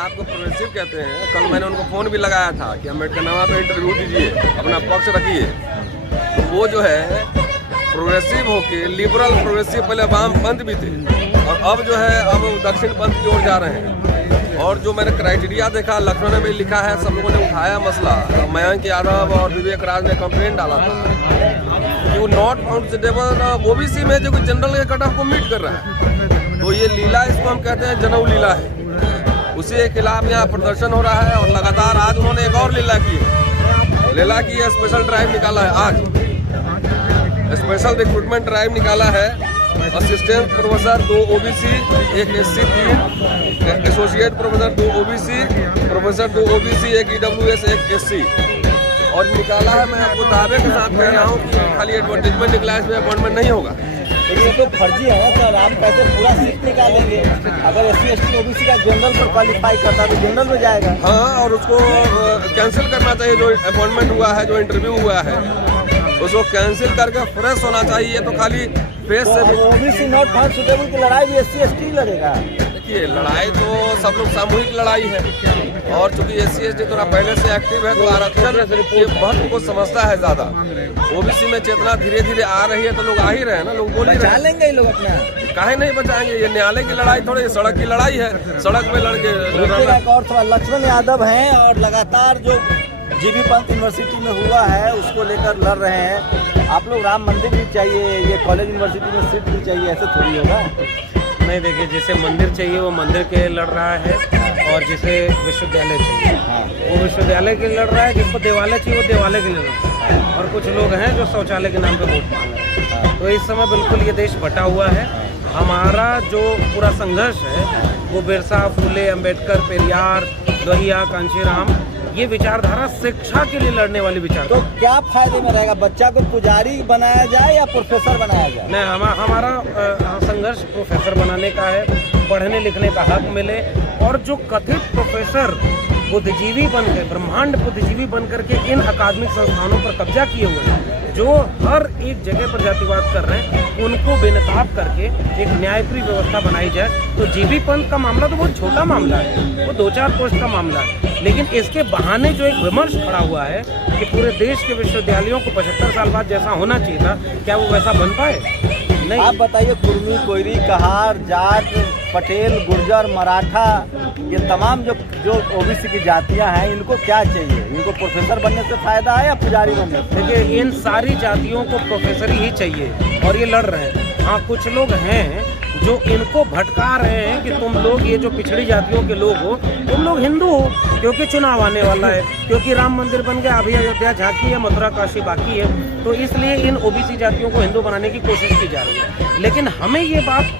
आपको प्रोग्रेसिव कहते हैं। कल मैंने उनको फ़ोन भी लगाया था कि अम्बेडकर नवा पे इंटरव्यू दीजिए, अपना पक्ष रखिए। तो वो जो है प्रोग्रेसिव होके लिबरल प्रोग्रेसिव, पहले वामपंथ भी थे और अब जो है अब दक्षिण पंथ की ओर जा रहे हैं। और जो मैंने क्राइटेरिया देखा, लखनऊ ने भी लिखा है, सब लोगों ने उठाया मसला। मयंक यादव और विवेक राज ने कंप्लेंट डाला था कि वो नॉट फाउंड सुटेबल ओबीसी में जो जनरल के कट ऑफ को मीट कर रहा है। तो ये लीला, इसको हम कहते हैं जनऊ लीला है। उसी के खिलाफ यहाँ प्रदर्शन हो रहा है और लगातार आज उन्होंने एक और लीला की है। लीला की स्पेशल ड्राइव निकाला है, आज स्पेशल रिक्रूटमेंट ड्राइव निकाला है। Assistant professor 2 OBC 1 SC 3, associate professor 2 OBC, professor 2 OBC 1 EWS 1 SC और निकाला है। मैं आपको दावे के साथ कह रहा हूँ कि खाली एडवर्टीजमेंट निकला है, इसमें अपॉइंटमेंट नहीं होगा। ये तो फर्जी है ना सर, आप कैसे पूरा सीट निकालेंगे? अगर एससी एसटी ओबीसी का जनरल पर क्वालिफाई करता है तो जनरल में जाएगा। हाँ, और उसको कैंसिल करना चाहिए। जो अपॉइंटमेंट हुआ है, जो इंटरव्यू हुआ है, उसको कैंसिल करके फ्रेश होना चाहिए। तो खाली फेस से ओबीसी नॉट फाउंड सुटेबल की लड़ाई भी एससी एसटी लड़ेगा। देखिए, लड़ाई तो सब लोग सामूहिक लड़ाई है और चूंकि एससी एसटी थोड़ा पहले से एक्टिव है तो आरक्षण के महत्व को समझता है ज़्यादा। ओबीसी में चेतना धीरे धीरे आ रही है तो लोग आ ही रहे हैं ना, लोग बोल ही रहे हैं। लेंगे ये लोग अपना, काहे नहीं बचाएंगे? ये न्यायालय की लड़ाई थोड़ी, सड़क की लड़ाई है। सड़क में लड़के और थोड़ा लक्ष्मण यादव हैं और लगातार जो जीबी पंत यूनिवर्सिटी में हुआ है उसको लेकर लड़ रहे हैं। आप लोग राम मंदिर भी चाहिए, ये कॉलेज यूनिवर्सिटी में सीट भी चाहिए, ऐसे थोड़ी होगा। नहीं, देखिए, जिसे मंदिर चाहिए वो मंदिर के लड़ रहा है और जिसे विश्वविद्यालय चाहिए वो विश्वविद्यालय के लड़ रहा है, जिसको देवालय चाहिए वो देवालय के लिए लड़ रहा है। और कुछ लोग हैं जो शौचालय के नाम पे वोट मांग रहे हैं। तो इस समय बिल्कुल ये देश बटा हुआ है। हमारा जो पूरा संघर्ष है वो बिरसा, फूले, अम्बेडकर, पेरियार, लोहिया, कांशीराम, ये विचारधारा शिक्षा के लिए लड़ने वाली विचार। तो क्या फायदे में रहेगा? बच्चा को पुजारी बनाया जाए या प्रोफेसर बनाया जाए? नहीं, हमारा संघर्ष प्रोफेसर बनाने का है, पढ़ने लिखने का हक मिले। और जो कथित प्रोफेसर बुद्धिजीवी बनकर, ब्रह्मांड बुद्धिजीवी बनकर के इन अकादमिक संस्थानों पर कब्जा किए हुए हैं, जो हर एक जगह पर जातिवाद कर रहे हैं, उनको बेनकाब करके एक न्यायप्रिय व्यवस्था बनाई जाए। तो जीबी पंत का मामला तो बहुत छोटा मामला है, वो 2-4 पोस्ट का मामला है। लेकिन इसके बहाने जो एक विमर्श खड़ा हुआ है कि पूरे देश के विश्वविद्यालयों को 75 साल बाद जैसा होना चाहिए था, क्या वो वैसा बन पाए? नहीं। आप बताइए, कुर्मी, कोयरी, कहार, जाट, पटेल, गुर्जर, मराठा, ये तमाम जो ओबीसी की जातियां हैं, इनको क्या चाहिए? इनको प्रोफेसर बनने से फायदा है या पुजारी बनने से? देखिए, इन सारी जातियों को प्रोफेसर ही चाहिए और ये लड़ रहे हैं। हाँ, कुछ लोग हैं जो इनको भटका रहे हैं कि तुम लोग, ये जो पिछड़ी जातियों के लोग हो, तुम लोग हिंदू हो, क्योंकि चुनाव आने वाला है, क्योंकि राम मंदिर बन गया, अभी अयोध्या झांकी है, मथुरा काशी बाकी है। तो इसलिए इन ओबीसी जातियों को हिंदू बनाने की कोशिश की जा रही है। लेकिन हमें ये बात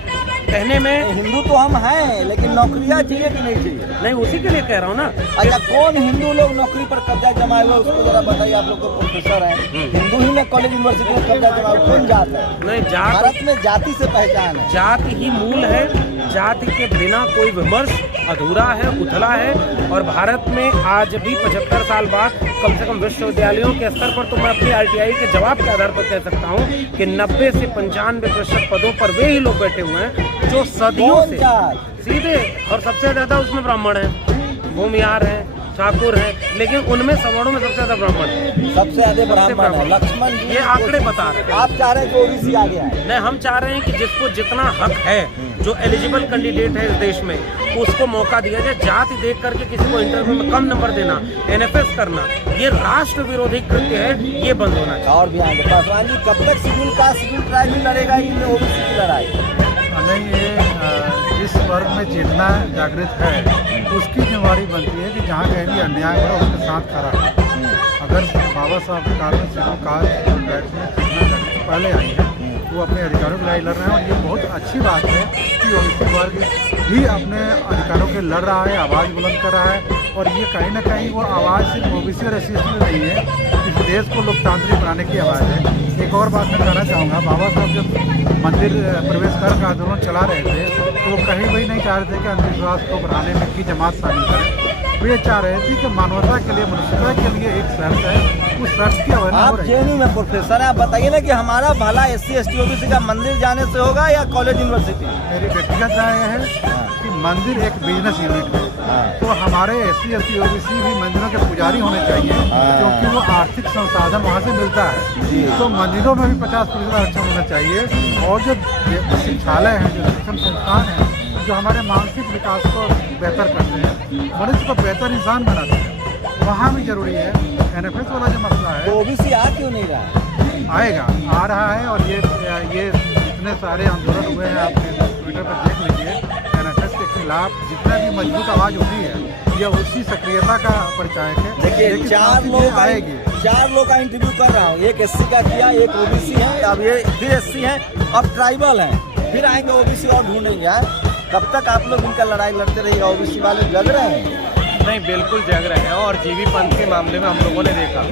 कहने में, हिंदू तो हम हैं, लेकिन नौकरियां चाहिए कि नहीं चाहिए? नहीं, उसी के लिए कह रहा हूँ ना। अच्छा, कौन हिंदू लोग नौकरी पर कब्जा जमाए हुए उसको जरा बताइए। आप लोग तो प्रोफेसर हैं, हिंदू ही में कॉलेज यूनिवर्सिटी में कब्जा जमाए, कौन जात है? नहीं, जात, भारत में जाति से पहचान है, जाति ही मूल है। जाति के बिना कोई विमर्श अधूरा है, उथला है। और भारत में आज भी 75 साल बाद कम से कम विश्वविद्यालयों के स्तर पर तो मैं अपनी आरटीआई के जवाब के आधार पर कह सकता हूँ कि 90 से 95% पदों पर वे ही लोग बैठे हुए हैं जो सदियों से सीधे, और सबसे ज्यादा उसमें ब्राह्मण हैं, भूमिहार हैं, ठाकुर हैं, लेकिन उनमें सवर्णों में सबसे ज्यादा ब्राह्मण है, सबसे ज्यादा ब्राह्मण है। लक्ष्मण जी, ये आंकड़े बता रहे हैं। आप चाह रहे हैं कि ओबीसी आ गया है? नहीं, हम चाह रहे हैं कि जिसको जितना हक है, जो एलिजिबल कैंडिडेट है इस देश में, उसको मौका दिया जाए। जाति देख करके किसी को इंटरव्यू में कम नंबर देना, एनएफएस करना, ये राष्ट्र विरोधी कृत्य है, ये बंद होना चाहिए। और भी आगे पासवान जी, कब तक शेड्यूल कास्ट शेड्यूल ट्राइब ही लड़ेगा, इन ओबीसी की लड़ाई? नहीं, ये जिस वर्ग में चेतना जागृत है उसकी जिम्मेदारी बनती है कि जहाँ कहीं भी अन्याय हो उसके साथ खड़ा है। अगर बाबा साहब कार्मिक शेड्यूल कास्ट में पहले आई है, वो अपने अधिकारों की लड़ाई लड़ रहे हैं और ये बहुत अच्छी बात है कि ओबीसी वर्ग भी अपने अधिकारों के लड़ रहा है, आवाज़ बुलंद कर रहा है। और ये कहीं ना कहीं वो आवाज़ सिर्फ ओबीसी और एससी में नहीं है, इस देश को लोकतांत्रिक बनाने की आवाज़ है। एक और बात मैं कहना चाहूँगा, बाबा साहब जब मंदिर प्रवेश कर का आंदोलन चला रहे थे तो वो कहीं भी नहीं चाह रहे थे कि अंधविश्वास को बढ़ाने में की जमात शामिल करें। वो ये चाह रहे थे कि मानवता के लिए, मनुष्यता के लिए एक शर्त है, उस शर्त की अवहेलना हो रही है। आप जेएनयू में प्रोफेसर हैं, आप बताइए ना कि हमारा भला एससी एसटी ओबीसी का मंदिर जाने से होगा या कॉलेज यूनिवर्सिटी? मेरी व्यक्तिगत राय है कि मंदिर एक बिजनेस यूनिट है, हाँ। तो हमारे SC ST OBC भी मंदिरों के पुजारी होने चाहिए, हाँ। क्योंकि वो आर्थिक संसाधन वहाँ से मिलता जी। है। तो मंदिरों में भी 50% आरक्षण होना चाहिए। और जो शिक्षालय हैं, जो शिक्षण संस्थान हैं, जो हमारे मानसिक विकास को बेहतर करते हैं, मनुष्य को बेहतर इंसान बनाते हैं, वहाँ भी जरूरी है। NFS वाला जो मसला है, तो OBC आ क्यों नहीं रहा है? आएगा, आ रहा है। और ये इतने सारे आंदोलन हुए हैं, आप ट्विटर पर देख लीजिए। NFS के खिलाफ जितना भी मजबूत आवाज उठी है, यह उसी सक्रियता का परिचायक है। देखिए लेकिन 4 काफी लोग देर आएगी। 4 लोग का इंटरव्यू कर रहा हूँ। एक SC का किया, एक OBC है, अब ये फिर SC है, अब ट्राइबल है, फिर आएंगे OBC और ढूंढेंगे। यार कब तक आप लोग इनका लड़ाई लड़ते रहिएगा? OBC वाले जग रहे हैं। नहीं, बिल्कुल जग रहे हैं। और जीवी पंथ के मामले में हम लोगों ने देखा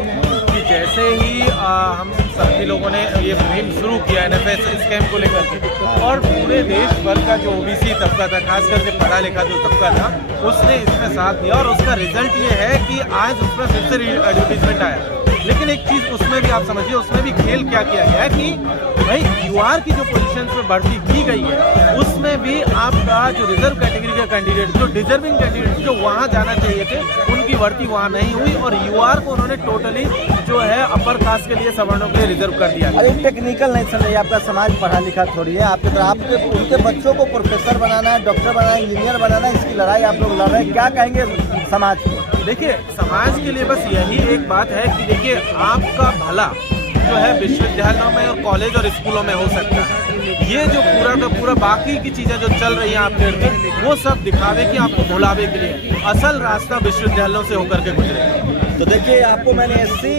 कि जैसे ही हम सभी लोगों ने ये मुहिम शुरू किया NFS स्कैम को लेकर के, और पूरे देश भर का जो OBC तबका था, खास करके पढ़ा लिखा जो तबका था, उसने इसमें साथ दिया। और उसका रिजल्ट ये है कि आज उसमें फिर से एडवर्टीजमेंट आया। लेकिन एक चीज़ उसमें भी आप समझिए, उसमें भी खेल क्या किया गया है कि भाई UR की जो पोजीशन में भर्ती की गई है, उसमें भी आपका जो रिजर्व कैटेगरी का कैंडिडेट, जो डिजर्विंग कैंडिडेट जो वहाँ जाना चाहिए थे, उनकी भर्ती वहाँ नहीं हुई। और UR को उन्होंने टोटली जो है अपर कास्ट के लिए, सवर्णों के लिए रिजर्व कर दिया। अरे टेक्निकल नहीं समझिए, आपका समाज पढ़ा लिखा थोड़ी है। आपके तो आपके उनके बच्चों को प्रोफेसर बनाना है, डॉक्टर बनाना है, इंजीनियर बनाना है, इसकी लड़ाई आप लोग लड़ रहे हैं। क्या कहेंगे समाज को? देखिए, समाज के लिए बस यही एक बात है कि देखिए, आपका भला जो है विश्वविद्यालयों में और कॉलेज और स्कूलों में हो सकता है। ये जो पूरा का पूरा बाकी की चीज़ें जो चल रही हैं आपके इर्द, वो सब दिखावे की, आपको भुलावे के लिए। असल रास्ता विश्वविद्यालयों से होकर के गुजरेगा। तो देखिए, आपको मैंने SC